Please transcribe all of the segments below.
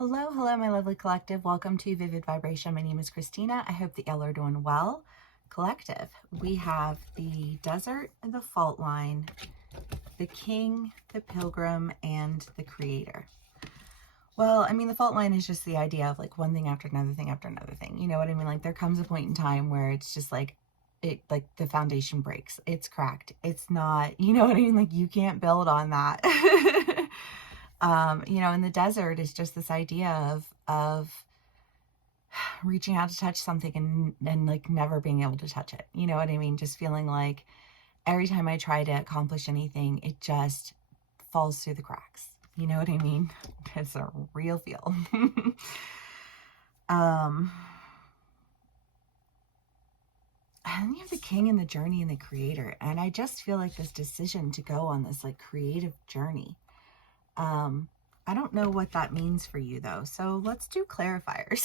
Hello, hello, my lovely collective. Welcome to Vivid Vibration. My name is Christina. I hope that y'all are doing well. Collective, we have the desert, the fault line, the king, the pilgrim, and the creator. Well, I mean, the fault line is just the idea of like one thing after another thing after another thing. You know what I mean? Like there comes a point in time where it's just like like the foundation breaks. It's cracked. It's not, you know what I mean? Like you can't build on that. In the desert is just this idea of reaching out to touch something and like never being able to touch it. You know what I mean? Just feeling like every time I try to accomplish anything, it just falls through the cracks. You know what I mean? It's a real feel. And then you have the king and the journey and the creator. And I just feel like this decision to go on this like creative journey. I don't know what that means for you though. So let's do clarifiers.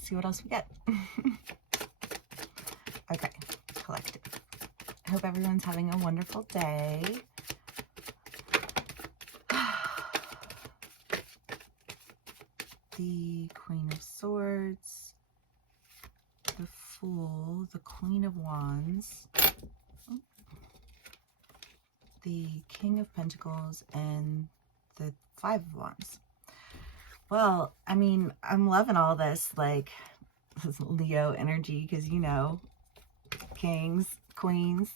See what else we get. Okay, collective. I hope everyone's having a wonderful day. The Queen of Swords, the Fool, the Queen of Wands, the King of Pentacles, and the Five of Wands. Well, I mean, I'm loving all this, like, this Leo energy, because, you know, kings, queens.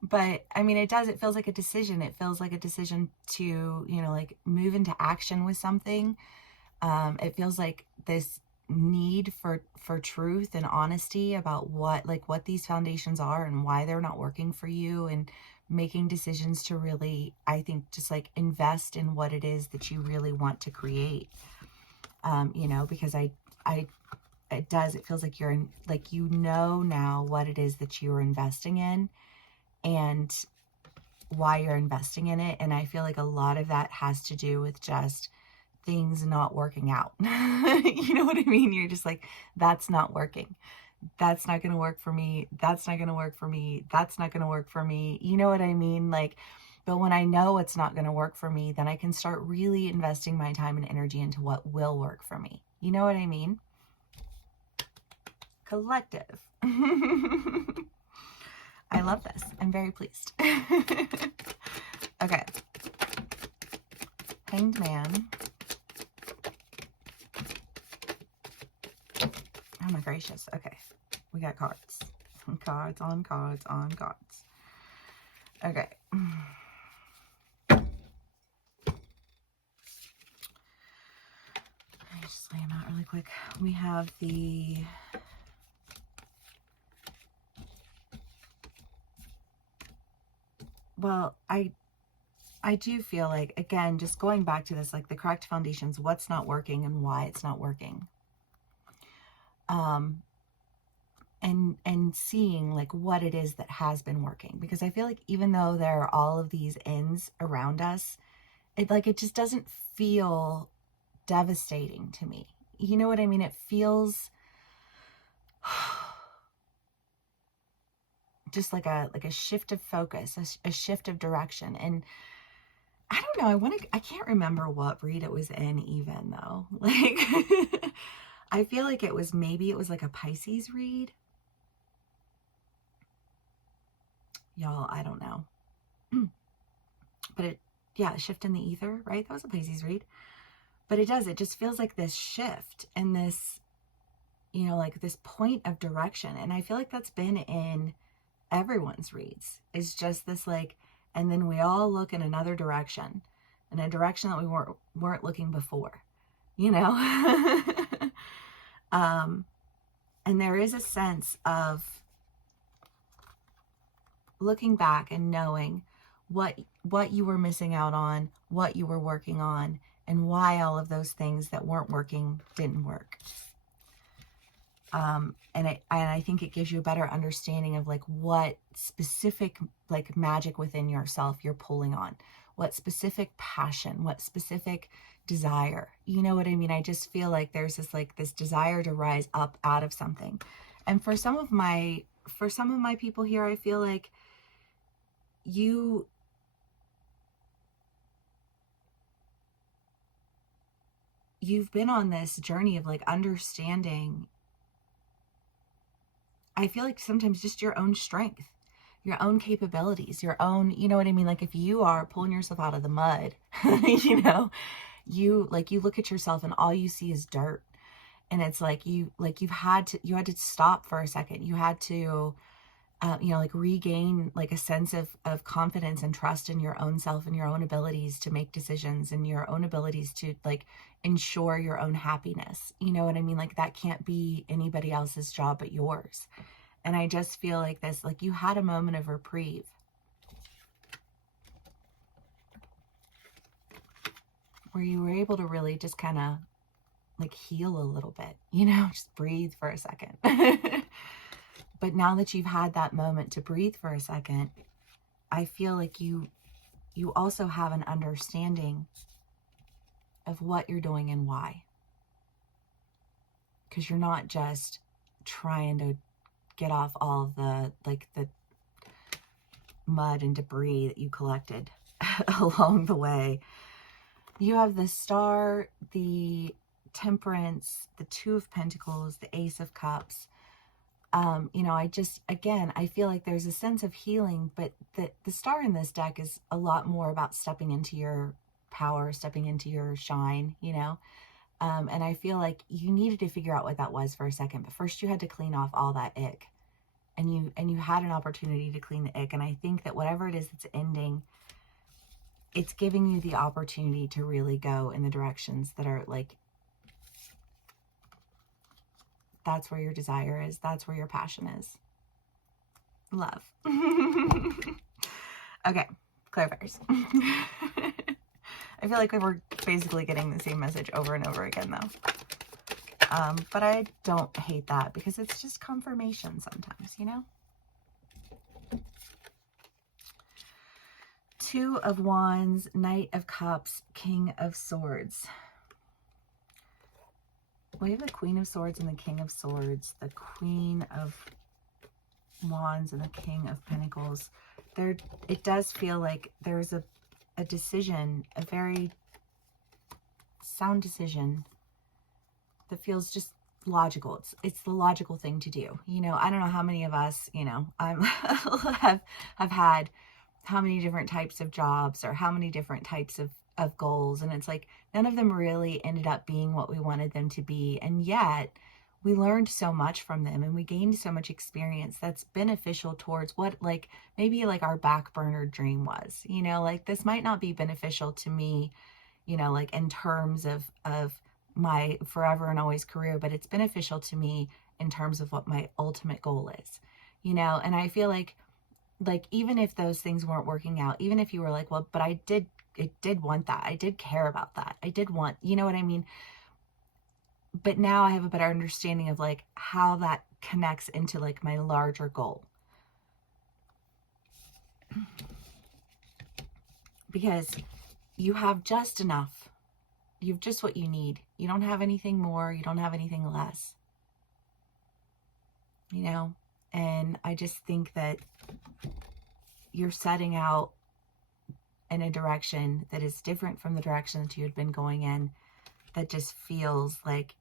But, I mean, it feels like a decision. It feels like a decision to, you know, like, move into action with something. It feels like this need for truth and honesty about what these foundations are and why they're not working for you, and making decisions to really, I think, just like invest in what it is that you really want to create. Because it feels like you're in, like, you know now what it is that you're investing in and why you're investing in it. And I feel like a lot of that has to do with just things not working out. You know what I mean? You're just like, that's not working. That's not going to work for me. That's not going to work for me. That's not going to work for me. You know what I mean? Like, but when I know it's not going to work for me, then I can start really investing my time and energy into what will work for me. You know what I mean? Collective. I love this. I'm very pleased. Okay. Hanged Man. Oh my gracious. Okay. We got cards. Cards on cards on cards. Okay. Let me just lay them out really quick. We have the I do feel like, again, just going back to this, like the correct foundations, what's not working and why it's not working. And seeing like what it is that has been working, because I feel like even though there are all of these ends around us, it just doesn't feel devastating to me. You know what I mean? It feels just like a shift of focus, a shift of direction. And I don't know, I can't remember what read it was in even though. Like I feel like it was like a Pisces read. Y'all, I don't know. But a shift in the ether, right? That was a Pisces read. But it just feels like this shift and this, you know, like this point of direction. And I feel like that's been in everyone's reads. It's just this like, and then we all look in another direction, in a direction that we weren't looking before, you know? And there is a sense of looking back and knowing what you were missing out on, what you were working on, and why all of those things that weren't working didn't work. And I think it gives you a better understanding of like what specific like magic within yourself you're pulling on, what specific passion, what specific desire. You know what I mean? I just feel like there's this desire to rise up out of something. And for some of my people here, I feel like you you've been on this journey of like understanding, I feel like sometimes just your own strength, your own capabilities, your own, you know what I mean? Like if you are pulling yourself out of the mud, you know, you look at yourself and all you see is dirt. And it's like you had to stop for a second. You had to like regain like a sense of confidence and trust in your own self and your own abilities to make decisions and your own abilities to like ensure your own happiness. You know what I mean? Like that can't be anybody else's job but yours. And I just feel like this, like you had a moment of reprieve. Where you were able to really just kind of like heal a little bit, you know, just breathe for a second. But now that you've had that moment to breathe for a second, I feel like you also have an understanding of what you're doing and why. Because you're not just trying to get off all of the mud and debris that you collected along the way. You have the Star, the Temperance, the Two of Pentacles, the Ace of Cups. I feel like there's a sense of healing, but the Star in this deck is a lot more about stepping into your power, stepping into your shine, you know? And I feel like you needed to figure out what that was for a second, but first you had to clean off all that ick. And you had an opportunity to clean the ick. And I think that whatever it is that's ending, it's giving you the opportunity to really go in the directions that are like, that's where your desire is. That's where your passion is. Love. Okay, clarifiers. I feel like we were basically getting the same message over and over again though. But I don't hate that because it's just confirmation sometimes, you know? Two of Wands, Knight of Cups, King of Swords. We have the Queen of Swords and the King of Swords, the Queen of Wands and the King of Pentacles. It does feel like there's a decision, a very sound decision that feels just logical. It's the logical thing to do. You know, I don't know how many of us, you know, have had how many different types of jobs or how many different types of goals. And it's like, none of them really ended up being what we wanted them to be. And yet we learned so much from them and we gained so much experience that's beneficial towards what like maybe like our back burner dream was, you know, like this might not be beneficial to me, you know, like in terms of my forever and always career, but it's beneficial to me in terms of what my ultimate goal is, you know. And I feel like even if those things weren't working out, even if you were like, well, but I did want that, I did care about that, I did want, you know what I mean? But now I have a better understanding of like how that connects into like my larger goal. Because you have just enough. You have just what you need. You don't have anything more. You don't have anything less. You know? And I just think that you're setting out in a direction that is different from the direction that you had been going in, that just feels like,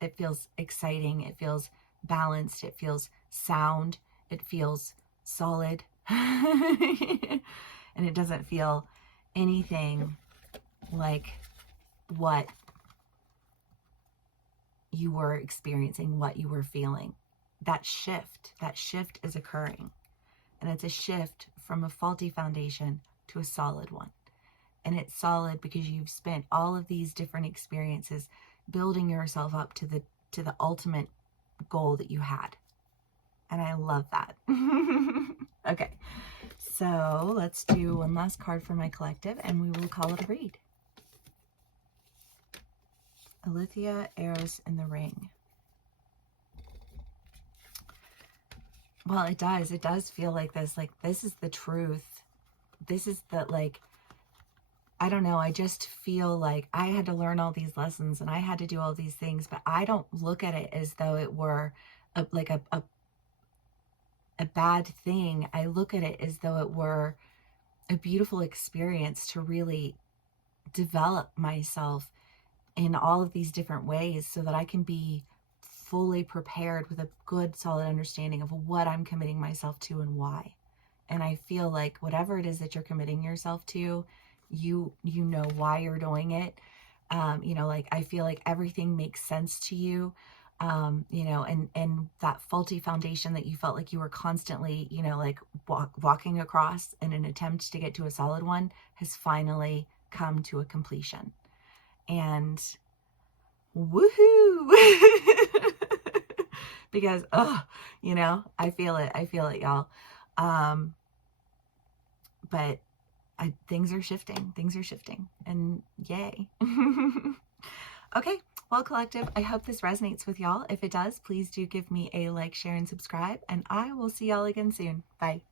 it feels exciting, it feels balanced, it feels sound, it feels solid, and it doesn't feel anything like what you were experiencing, what you were feeling. That shift is occurring, and it's a shift from a faulty foundation to a solid one. And it's solid because you've spent all of these different experiences building yourself up to the ultimate goal that you had. And I love that. Okay, so let's do one last card for my collective and we will call it a read. Alethea, Eros, and the Ring. Well, it does feel like this is the truth. This is the, like, I don't know, I just feel like I had to learn all these lessons and I had to do all these things, but I don't look at it as though it were a bad thing. I look at it as though it were a beautiful experience to really develop myself in all of these different ways so that I can be fully prepared with a good, solid understanding of what I'm committing myself to and why. And I feel like whatever it is that you're committing yourself to, you know why you're doing it. You know, like I feel like everything makes sense to you. You know, and that faulty foundation that you felt like you were constantly, you know, like walking across in an attempt to get to a solid one has finally come to a completion. And woohoo! Because, oh, you know, I feel it, y'all. But things are shifting, and yay. Okay, well, collective, I hope this resonates with y'all. If it does, please do give me a like, share, and subscribe, and I will see y'all again soon. Bye.